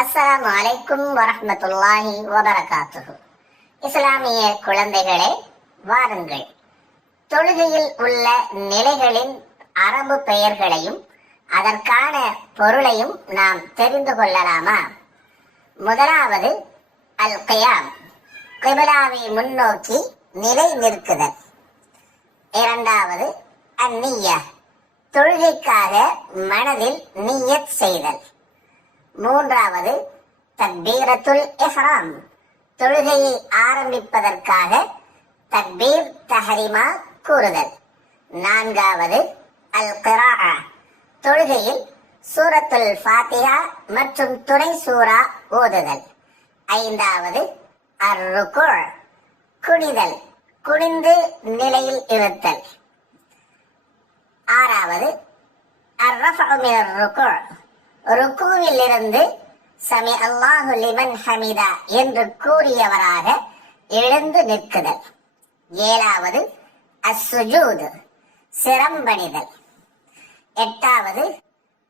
அஸ்ஸலாமு அலைக்கும் வரஹ்மத்துல்லாஹி வபரகாத்துஹு. இஸ்லாமிய குழந்தைகளே, வாருங்கள், தொழுகையில் உள்ள நிலைகளின் அரபு பெயர்களையும் அதற்கான பொருளையும் நாம் தெரிந்து கொள்ளலாமா? முதலாவது அல் கியாம், கிபிலாவை முன்னோக்கி நிலை நிற்குதல். இரண்டாவது அந்நிய்யா, தொழுகைக்காக மனதில் நிய்யத் செய்தல். மூன்றாவது தக்பீரத்துல் இஹ்ராம், தொழுகையை ஆரம்பிப்பதற்காக தக்பீர் தஹரிமா கூறுதல். நான்காவது அல் கிராஆ, தொழுகையில் சூரத்துல் ஃபாத்திஹா மற்றும் துணை சூரா ஓதுதல். ஐந்தாவது அர் ருக்கு, குனிதல், குனிந்து நிலையில் இருத்தல். ஆறாவது அர் ரஃபு மினர் ருக்கு, ருக்குவில் இருந்து சமி அல்லாஹு லிமன் ஹமிதா என்று கூறியவராக எழுந்து நிற்குதல். ஏழாவது அஸ்ஸுஜூத், சிரம்பணிதல். எட்டாவது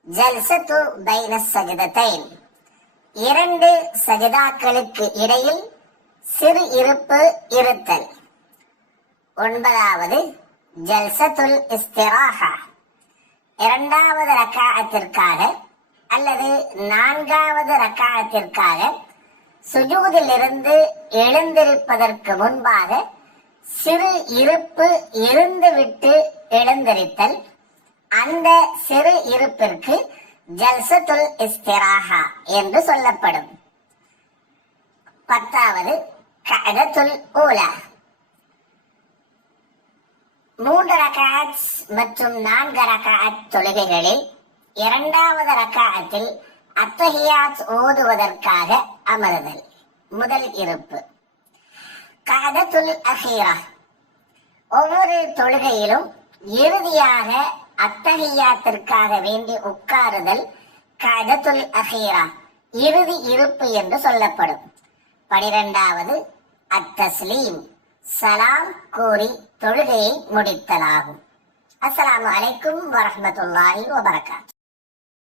ஜல்சத்து பைன சஜதத்தைன், இரண்டு சஜதாக்களுக்கு இடையில் சிறு இருப்பு இருத்தல். ஒன்பதாவது ஜல்சத்துல் இஸ்திராஹா, இரண்டாவது ரக்காஅத்திற்காக அல்லது நான்காவது ரக்காஅத்திற்காக சுஜூதில் இருந்து எழுந்திருப்பதற்கு முன்பாக சிறு இருப்பு இருந்துவிட்டு எழுந்திருத்தல். அந்த சிறு இருப்பிற்கு ஜல்சத்துல் இஸ்திராஹா என்று சொல்லப்படும். பத்தாவது கஅதத்துல் ஊலா, 3 ரக்காஅத் மற்றும் 4 ரக்காஅத் தொழுகைகளில் இரண்டாவது ரக்காஅத்தில் அத்தஹியாத் ஓதுவதற்காக அமர்தல், முதல் இருப்பு. கஅதத்துல் அஹீரா, ஒவ்வொரு தொழுகையிலும் இறுதியாக அத்தஹியாத்திற்காக வேண்டி உட்காருதல் கஅதத்துல் அஹீரா, இறுதி இருப்பு என்று சொல்லப்படும். 12வது அத்தஸ்லீம், சலாம் கூறி தொழுகையை முடித்தலாகும். அஸ்ஸலாமு அலைக்கும் வரஹ்மத்துல்லாஹி வபரகாத்துஹு.